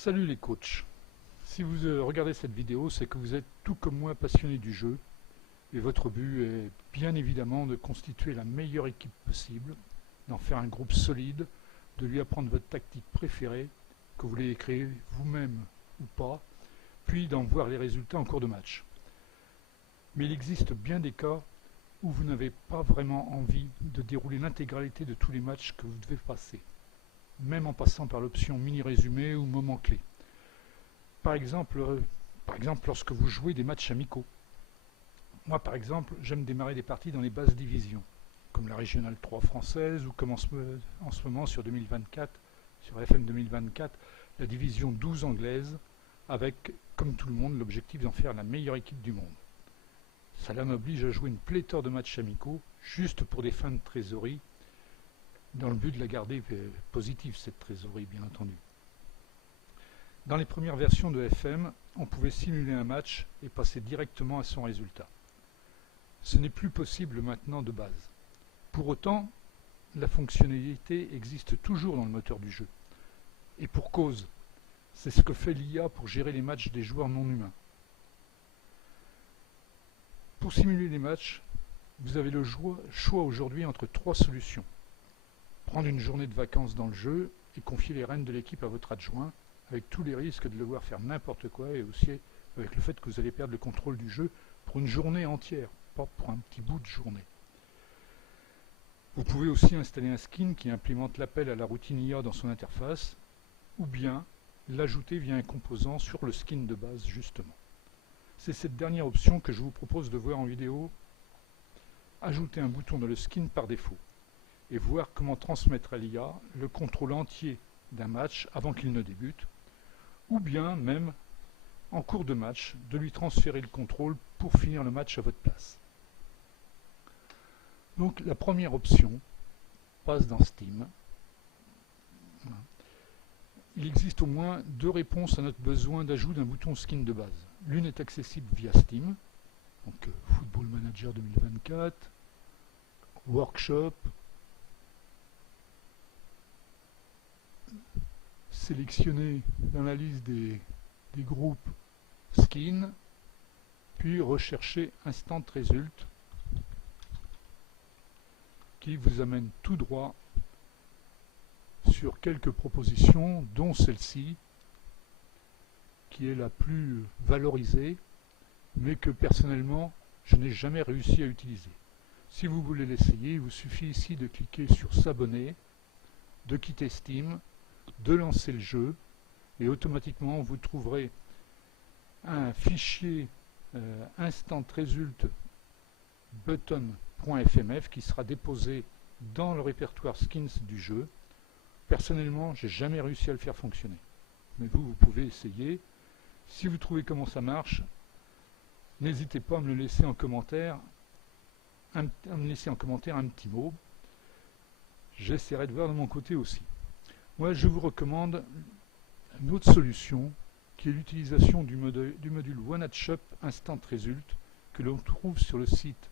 Salut les coachs. Si vous regardez cette vidéo, c'est que vous êtes tout comme moi passionné du jeu et votre but est bien évidemment de constituer la meilleure équipe possible, d'en faire un groupe solide, de lui apprendre votre tactique préférée, que vous l'ayez créée vous-même ou pas, puis d'en voir les résultats en cours de match. Mais il existe bien des cas où vous n'avez pas vraiment envie de dérouler l'intégralité de tous les matchs que vous devez passer, même en passant par l'option mini-résumé ou moment clé. Par exemple, lorsque vous jouez des matchs amicaux. Moi, par exemple, j'aime démarrer des parties dans les basses divisions, comme la Régionale 3 française ou comme en ce moment sur 2024, sur FM 2024, la division 12 anglaise, avec, comme tout le monde, l'objectif d'en faire la meilleure équipe du monde. Cela m'oblige à jouer une pléthore de matchs amicaux, juste pour des fins de trésorerie, dans le but de la garder positive, cette trésorerie, bien entendu. Dans les premières versions de FM, on pouvait simuler un match et passer directement à son résultat. Ce n'est plus possible maintenant de base. Pour autant, la fonctionnalité existe toujours dans le moteur du jeu. Et pour cause, c'est ce que fait l'IA pour gérer les matchs des joueurs non humains. Pour simuler les matchs, vous avez le choix aujourd'hui entre trois solutions. Prendre une journée de vacances dans le jeu et confier les rênes de l'équipe à votre adjoint, avec tous les risques de devoir faire n'importe quoi et aussi avec le fait que vous allez perdre le contrôle du jeu pour une journée entière, pas pour un petit bout de journée. Vous pouvez aussi installer un skin qui implémente l'appel à la routine IA dans son interface, ou bien l'ajouter via un composant sur le skin de base justement. C'est cette dernière option que je vous propose de voir en vidéo. Ajouter un bouton dans le skin par défaut et voir comment transmettre à l'IA le contrôle entier d'un match avant qu'il ne débute, ou bien même en cours de match de lui transférer le contrôle pour finir le match à votre place. Donc la première option passe dans Steam. Il existe au moins deux réponses à notre besoin d'ajout d'un bouton skin de base. L'une est accessible via Steam, donc Football Manager 2024, Workshop, sélectionner dans la liste des groupes skin, puis rechercher Instant Result qui vous amène tout droit sur quelques propositions, dont celle-ci qui est la plus valorisée, mais que personnellement je n'ai jamais réussi à utiliser. Si vous voulez l'essayer, il vous suffit ici de cliquer sur s'abonner, de quitter Steam, de lancer le jeu et automatiquement vous trouverez un fichier instant result button.fmf qui sera déposé dans le répertoire skins du jeu. Personnellement, j'ai jamais réussi à le faire fonctionner, mais vous pouvez essayer. Si vous trouvez comment ça marche, n'hésitez pas à me le laisser en commentaire, un petit mot. J'essaierai de voir de mon côté aussi. Moi, je vous recommande une autre solution qui est l'utilisation du module OneHatShop Instant Result que l'on trouve sur le site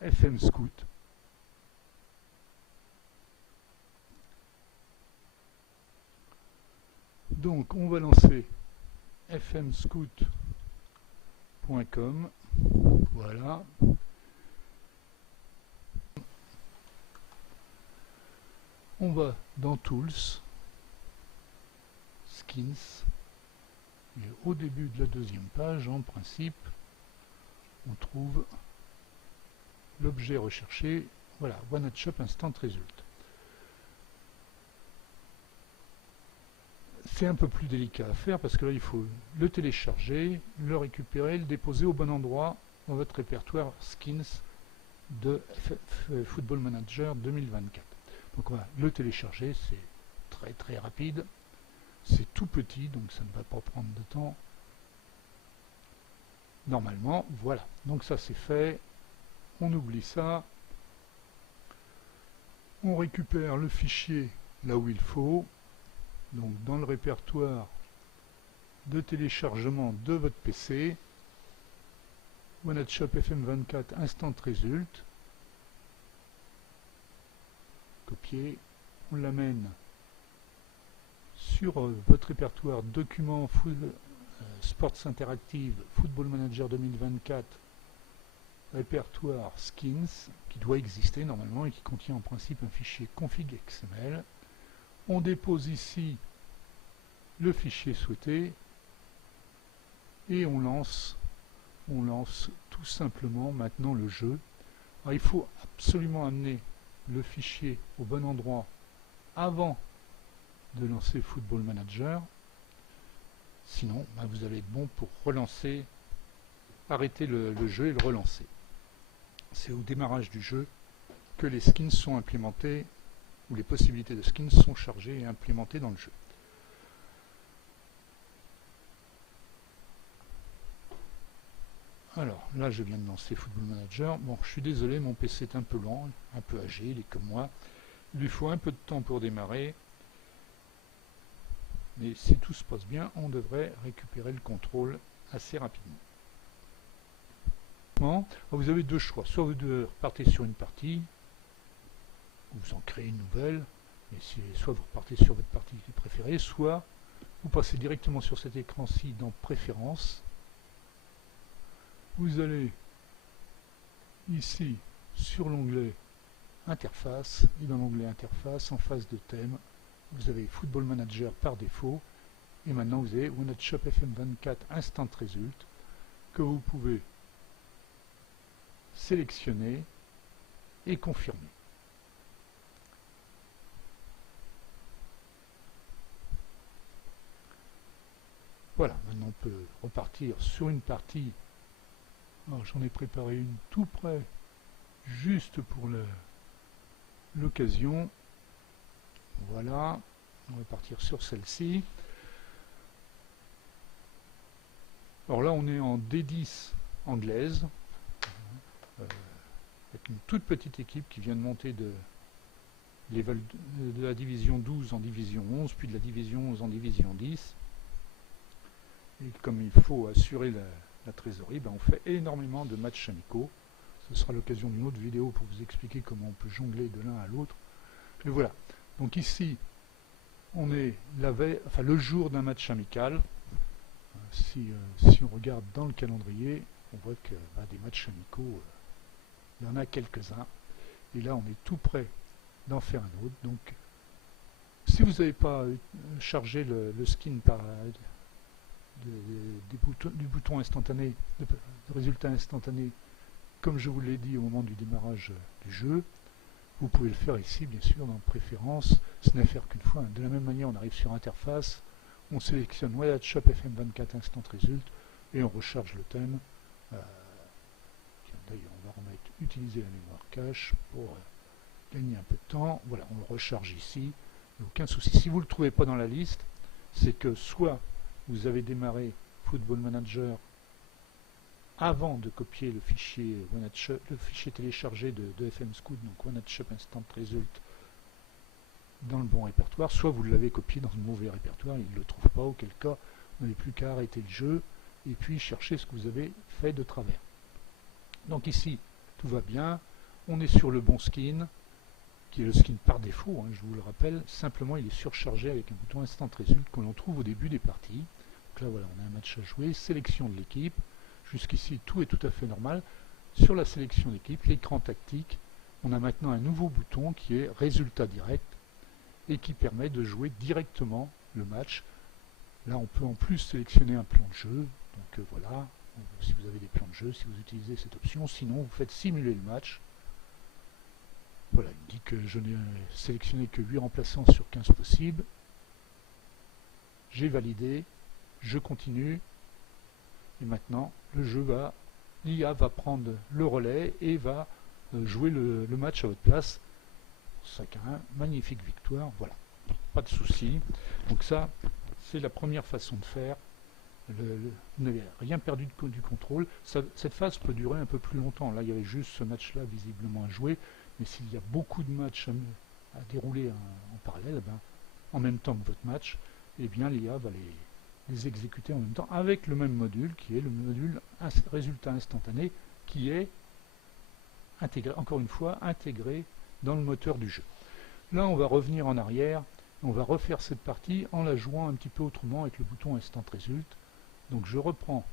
FM Scout. Donc, on va lancer fmscout.com. Voilà. On va dans Tools, Skins, et au début de la deuxième page, en principe, on trouve l'objet recherché, voilà, OneHatShop Instant Result. C'est un peu plus délicat à faire parce que là il faut le télécharger, le récupérer, le déposer au bon endroit dans votre répertoire Skins de Football Manager 2024. Donc on va le télécharger, c'est très très rapide, c'est tout petit donc ça ne va pas prendre de temps. Normalement, voilà, donc ça c'est fait, on oublie ça, on récupère le fichier là où il faut, donc dans le répertoire de téléchargement de votre PC, OneHatShop FM24 Instant Result, copier, on l'amène sur votre répertoire documents Sports Interactive Football Manager 2024, répertoire skins, qui doit exister normalement et qui contient en principe un fichier config XML. On dépose ici le fichier souhaité et on lance tout simplement maintenant le jeu. Alors, il faut absolument amener le fichier au bon endroit avant de lancer Football Manager, sinon vous allez être bon pour relancer, arrêter le jeu et le relancer. C'est au démarrage du jeu que les skins sont implémentés, ou les possibilités de skins sont chargées et implémentées dans le jeu. Alors là je viens de lancer Football Manager. Bon, je suis désolé, mon PC est un peu lent, un peu âgé, il est comme moi. Il lui faut un peu de temps pour démarrer. Mais si tout se passe bien, on devrait récupérer le contrôle assez rapidement. Vous avez deux choix. Soit vous repartez sur une partie, vous en créez une nouvelle, et soit vous repartez sur votre partie préférée, soit vous passez directement sur cet écran-ci dans Préférences. Vous allez ici sur l'onglet Interface, et dans l'onglet Interface, en face de thème, vous avez Football Manager par défaut, et maintenant vous avez OneUpShop FM24 Instant Result, que vous pouvez sélectionner et confirmer. Voilà, maintenant on peut repartir sur une partie. J'en ai préparé une tout près, juste pour l'occasion. Voilà, on va partir sur celle-ci. Alors là, on est en D10 anglaise, avec une toute petite équipe qui vient de monter de la division 12 en division 11, puis de la division 11 en division 10. Et comme il faut assurer la trésorerie, on fait énormément de matchs amicaux. Ce sera l'occasion d'une autre vidéo pour vous expliquer comment on peut jongler de l'un à l'autre. Et voilà. Donc ici, on est le jour d'un match amical. Si on regarde dans le calendrier, on voit que des matchs amicaux, il y en a quelques-uns. Et là, on est tout près d'en faire un autre. Donc, si vous n'avez pas chargé le skin du bouton instantané, de résultat instantané, comme je vous l'ai dit au moment du démarrage du jeu, vous pouvez le faire ici, bien sûr, dans Préférences. Ce n'est à faire qu'une fois. De la même manière, on arrive sur Interface, on sélectionne OneUpShop FM24 Instant Result et on recharge le thème. D'ailleurs, on va remettre utiliser la mémoire cache pour gagner un peu de temps. Voilà, on le recharge ici. Aucun souci. Si vous ne le trouvez pas dans la liste, c'est que soit vous avez démarré Football Manager avant de copier le fichier téléchargé de FM Scout, donc OneUpShop Instant Result, dans le bon répertoire, soit vous l'avez copié dans le mauvais répertoire, il ne le trouve pas, auquel cas vous n'avez plus qu'à arrêter le jeu et puis chercher ce que vous avez fait de travers. Donc ici, tout va bien, on est sur le bon skin, qui est le skin par défaut, je vous le rappelle, simplement il est surchargé avec un bouton Instant Result que l'on trouve au début des parties. Donc là voilà, on a un match à jouer, sélection de l'équipe, jusqu'ici tout est tout à fait normal. Sur la sélection d'équipe, l'écran tactique, on a maintenant un nouveau bouton qui est Résultat direct et qui permet de jouer directement le match. Là on peut en plus sélectionner un plan de jeu, donc voilà, si vous avez des plans de jeu, si vous utilisez cette option, sinon vous faites simuler le match. Voilà, il dit que je n'ai sélectionné que 8 remplaçants sur 15 possibles. J'ai validé, je continue, et maintenant l'IA va prendre le relais et va jouer le match à votre place. 5-1, magnifique victoire, voilà, pas de souci. Donc ça, c'est la première façon de faire. Vous n'avez rien perdu du contrôle. Cette phase peut durer un peu plus longtemps. Là, il y avait juste ce match-là visiblement à jouer. Mais s'il y a beaucoup de matchs à dérouler en parallèle, en même temps que votre match, eh bien l'IA va les exécuter en même temps avec le même module, qui est le module résultat instantané, qui est intégré, encore une fois, intégré dans le moteur du jeu. Là, on va revenir en arrière On va refaire cette partie en la jouant un petit peu autrement avec le bouton Instant Result. Donc je reprends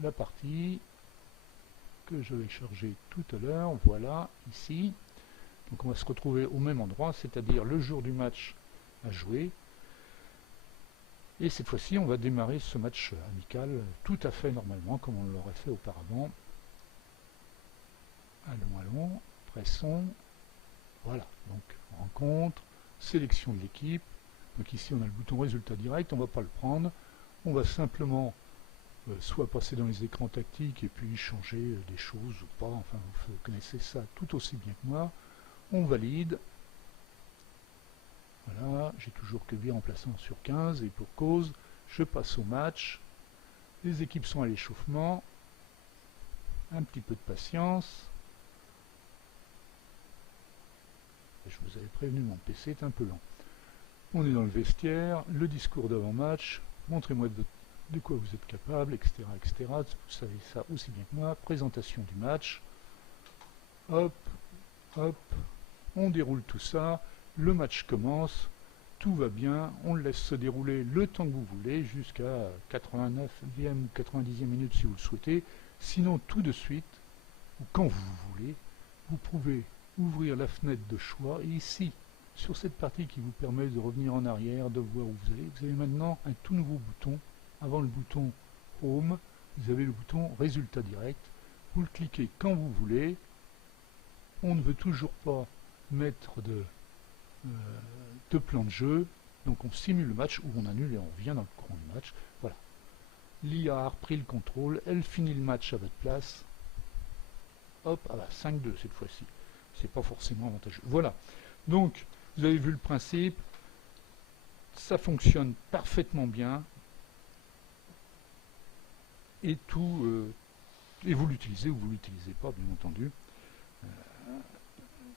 la partie que je vais charger tout à l'heure, voilà, ici. Donc on va se retrouver au même endroit, c'est-à-dire le jour du match à jouer. Et cette fois-ci, on va démarrer ce match amical tout à fait normalement, comme on l'aurait fait auparavant. Allons, pressons. Voilà, donc rencontre, sélection de l'équipe. Donc ici, on a le bouton résultat direct, on ne va pas le prendre. On va simplement soit passer dans les écrans tactiques et puis changer des choses ou pas. Enfin, vous connaissez ça tout aussi bien que moi. On valide. Voilà, j'ai toujours que 8 remplaçants sur 15 et pour cause, je passe au match. Les équipes sont à l'échauffement. Un petit peu de patience. Je vous avais prévenu, mon PC est un peu lent. On est dans le vestiaire, le discours d'avant-match. Montrez-moi de quoi vous êtes capable, etc., etc. Vous savez ça aussi bien que moi. Présentation du match. Hop, hop. On déroule tout ça. Le match commence. Tout va bien. On le laisse se dérouler le temps que vous voulez, jusqu'à 89e ou 90e minute si vous le souhaitez. Sinon, tout de suite, ou quand vous voulez, vous pouvez ouvrir la fenêtre de choix. Et ici, sur cette partie qui vous permet de revenir en arrière, de voir où vous avez maintenant un tout nouveau bouton. Avant le bouton Home, vous avez le bouton Résultat direct. Vous le cliquez quand vous voulez. On ne veut toujours pas mettre de plan de jeu. Donc on simule le match ou on annule et on revient dans le courant du match. Voilà. L'IA a repris le contrôle. Elle finit le match à votre place. Hop, ah bah 5-2 cette fois-ci. C'est pas forcément avantageux. Voilà. Donc, vous avez vu le principe. Ça fonctionne parfaitement bien. Et tout, et vous l'utilisez ou vous ne l'utilisez pas, bien entendu.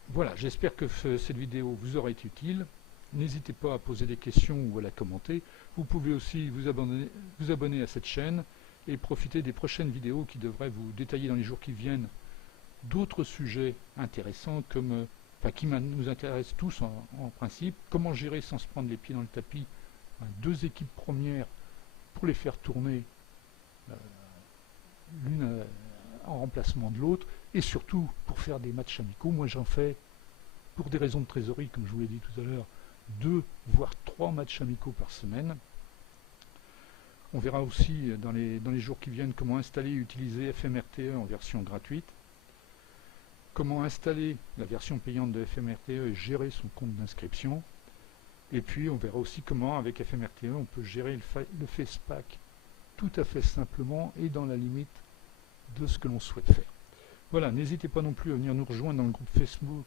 Voilà, j'espère que cette vidéo vous aura été utile. N'hésitez pas à poser des questions ou à la commenter. Vous pouvez aussi vous abonner à cette chaîne et profiter des prochaines vidéos qui devraient vous détailler dans les jours qui viennent d'autres sujets intéressants comme, qui nous intéressent tous en principe. Comment gérer sans se prendre les pieds dans le tapis deux équipes premières pour les faire tourner l'une en remplacement de l'autre, et surtout pour faire des matchs amicaux. Moi j'en fais, pour des raisons de trésorerie, comme je vous l'ai dit tout à l'heure, 2 voire 3 matchs amicaux par semaine. On verra aussi dans les jours qui viennent comment installer et utiliser FMRTE en version gratuite, comment installer la version payante de FMRTE et gérer son compte d'inscription, et puis on verra aussi comment avec FMRTE on peut gérer le FacePack tout à fait simplement et dans la limite de ce que l'on souhaite faire. Voilà, n'hésitez pas non plus à venir nous rejoindre dans le groupe Facebook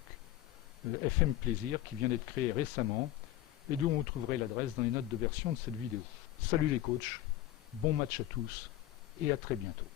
FM Plaisir qui vient d'être créé récemment et d'où vous trouverez l'adresse dans les notes de version de cette vidéo. Salut les coachs, bon match à tous et à très bientôt.